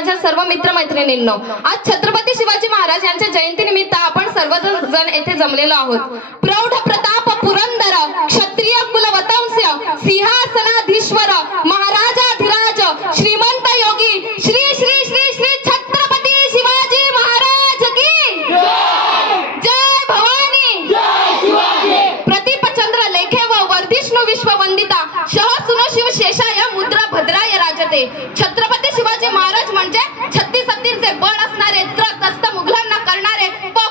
माझ्या सर्व मित्रमैत्रिणींनो, आज छत्रपती शिवाजी महाराज यांच्या जयंतीनिमित्त आपण सर्वजण येथे जमलेलो आहोत। प्रौढ प्रताप पुरंदर क्षत्रिय कुलवंश सिंहासनाधीश्वर महाराजाधिराज श्रीमंत योगी श्री श्री श्री श्री छत्रपती शिवाजी महाराज की जय भवानी जय शिवाजी। प्रतिपचंद्र लेखे व वर्धिष्णु विश्ववंदिता शह सुनो शिव शेषाय मुद्रा भद्राय राजते। छत्रपती शिवाजी महाराज म्हणजे 36 बळ असणारे, त्रस्त मुघलांना करणारे,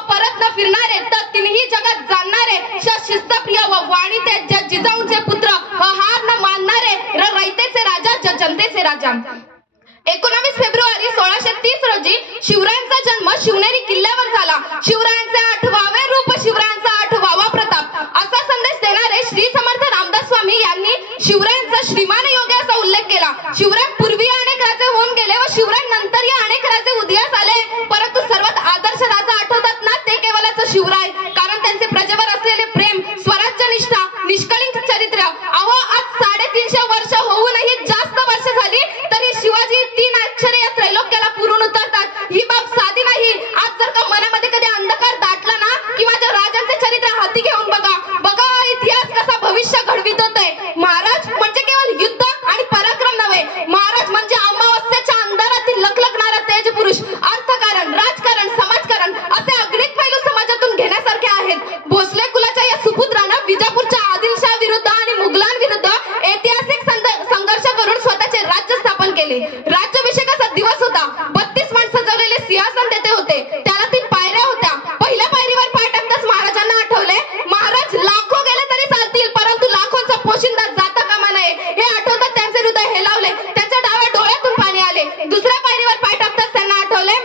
परत न फिरणारे, तर तिन्ही जगात जाणणारे, शिस्तप्रिय व वाणीते जिजाऊंचे पुत्र, हार न मानणारे, रयतेचे राजा, जनतेचे राजा। 19 फेब्रुवारी 1630 रोजी शिवरायांचा जन्म शिवनेरी किल्ल्यावर झाला। शिवरायांचे 8वावे रूप, शिवरायांचा 8वावा प्रताप असा संदेश देणारे श्री समर्थ रामदास स्वामी यांनी शिवरायांचा श्रीमान योगी असा उल्लेख केला। शिवराय पूर्वी अनेक राजे होऊन गेले व शिवराय नंतर या अनेक राजे उदयास आले, परंतु सर्वात आदर्श राजा आठवतात ना, ते केवळच शिवराय। कारण त्यांचे प्रजेवर असलेले प्रेम, स्वराज्य निष्ठा, निष्कळंक चरित्र। अहो, आज 350 वर्ष होऊनही जास्त वर्ष झाली तरी शिवाजी 3 अक्षरे या त्रैलोक्याला पुरून उतरतात। ही बाब साधी नाही। आज जर का मनामध्ये कधी अंधकार दाटला ना, की माझ्या राजांचे चरित्र हाती घेऊन बघा बघा, इतिहास कसा भविष्य घडवित होतोय। महाराज म्हणजे केवळ युद्ध आणि पराक्रम नव्हे, महाराज म्हणजे अमावस्येच्या अंधारातील लखलखणारा तेज पुरुष। अर्थकारण, राजकारण, समाजकारण असे अगणित पैलू समाजातून घेण्यासारखे आहेत। भोसले कुलाच्या या सुपुत्रानं विजापूरच्या आदिलशाह विरुद्ध आणि मुघलांविरुद्ध ऐतिहासिक संघर्ष करून स्वतःचे राज्य स्थापन केले। राज्याभिषेकाचा दिवस होता। 32 माण सजवलेले सिंहासन तेथे होते। त्याला 3 पायऱ्या होत्या। पहिल्या पायरीवर पाय टाकताच महाराजांना आठवले, महाराज लाखो गेले तरी चालतील, परंतु लाखोंचा पोशिंदा जाता कामा नये। हे आठवतात त्यांचे हृदय हेलावले, त्यांच्या डाव्या डोळ्यातून पाणी आले। दुसऱ्या पायरीवर पाय टाकताच त्यांना आठवले,